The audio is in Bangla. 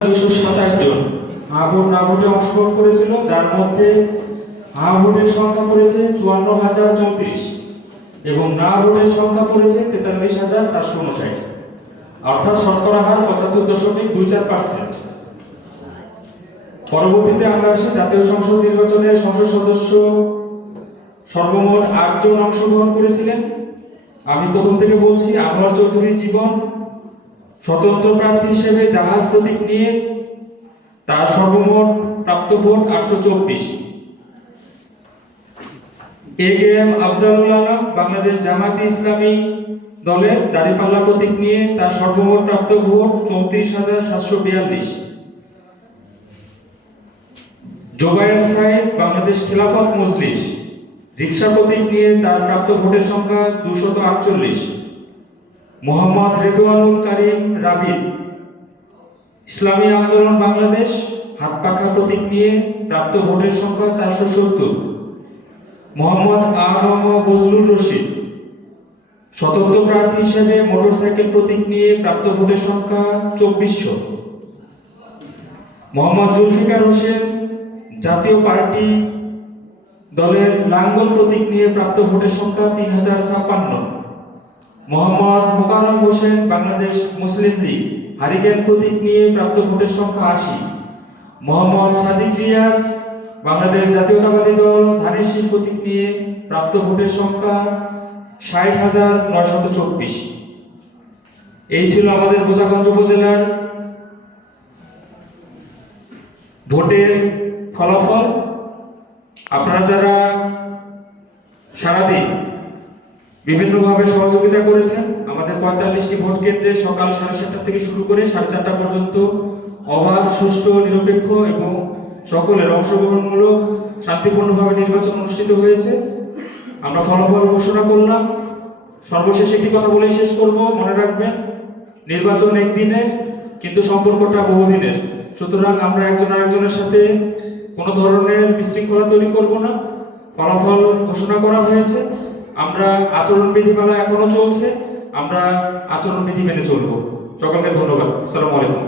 227 জন ভোট না ভোটে অংশগ্রহণ করেছিল, যার মধ্যে ভোটের সংখ্যা পড়েছে 54,034 এবং না ভোটের সংখ্যা পড়েছে 43,459, অর্থাৎ শতকরা হার 75.24%। পরবর্তীতে আমরা আসি জাতীয় সংসদ নির্বাচনে সংসদ সদস্য সর্বমোট 8 জন অংশগ্রহণ করেছিলেন। আমি প্রথম থেকে বলছি, আনোয়ার চৌধুরী জীবন স্বতন্ত্র প্রার্থী হিসেবে জাহাজ প্রতীক নিয়ে তার সর্বমোট প্রাপ্ত ভোট 824। এ.কে.এম. আফজালুল আলম বাংলাদেশ জামায়াতে ইসলামী দলের দাঁড়িপাল্লা প্রতীক নিয়ে তার সর্বমোট প্রাপ্ত ভোট 34,742। জোবায়ের সাইদ বাংলাদেশ খেলাফত মজলিস রিকশা প্রতীক নিয়ে তার প্রাপ্ত ভোটের সংখ্যা 248। মোহাম্মদ রেদওয়ানুল কারীম রাবিদ ইসলামী আন্দোলন বাংলাদেশ হাত পাখা প্রতীক নিয়ে প্রাপ্ত ভোটের সংখ্যা 470। মোহাম্মদ আ.ম. বজলুর রশিদ স্বতন্ত্র প্রার্থী হিসেবে মোটরসাইকেল প্রতীক নিয়ে প্রাপ্ত ভোটের সংখ্যা 2400। মোহাম্মদ জুলফিকার হোসেন জাতীয় পার্টি দলের লাঙ্গল প্রতীক নিয়ে প্রাপ্ত ভোটের সংখ্যা 3056। মোহাম্মদ মোকাররম হোসেন বাংলাদেশ মুসলিম লীগ হারিকেন প্রতীক নিয়ে প্রাপ্ত ভোটের সংখ্যা 80। মোহাম্মদ সাদিক রিয়াজ বাংলাদেশ জাতীয়তাবাদী দল ধানের শীষ প্রতীক নিয়ে প্রাপ্ত ভোটের সংখ্যা 60,924। এই ছিল আমাদের গোছাগঞ্জ উপজেলার ভোটের ফলাফল। আপনারা যারা সারাদিন বিভিন্নভাবে সহযোগিতা করেছেন, আমাদের 45টি ভোট কেন্দ্রে সকাল 7:30 থেকে শুরু করে 4:30 পর্যন্ত অবাধ, সুষ্ঠু, নিরপেক্ষ এবং সকলের অংশগ্রহণমূলক শান্তিপূর্ণভাবে নির্বাচন অনুষ্ঠিত হয়েছে। আমরা ফলাফল ঘোষণা করলাম। সর্বশেষ একটি কথা বলেই শেষ করব, মনে রাখবেন নির্বাচন একদিনের কিন্তু সম্পর্কটা বহুদিনের। সুতরাং আমরা একজন আরেকজনের সাথে কোনো ধরনের বিশৃঙ্খলা তৈরি করব না। ফলাফল ঘোষণা করা হয়েছে, আমরা আচরণ বিধিমালা এখনো চলছে, আমরা আচরণ বিধি মেনে চলবো। সকলকে ধন্যবাদ। আসসালামু আলাইকুম।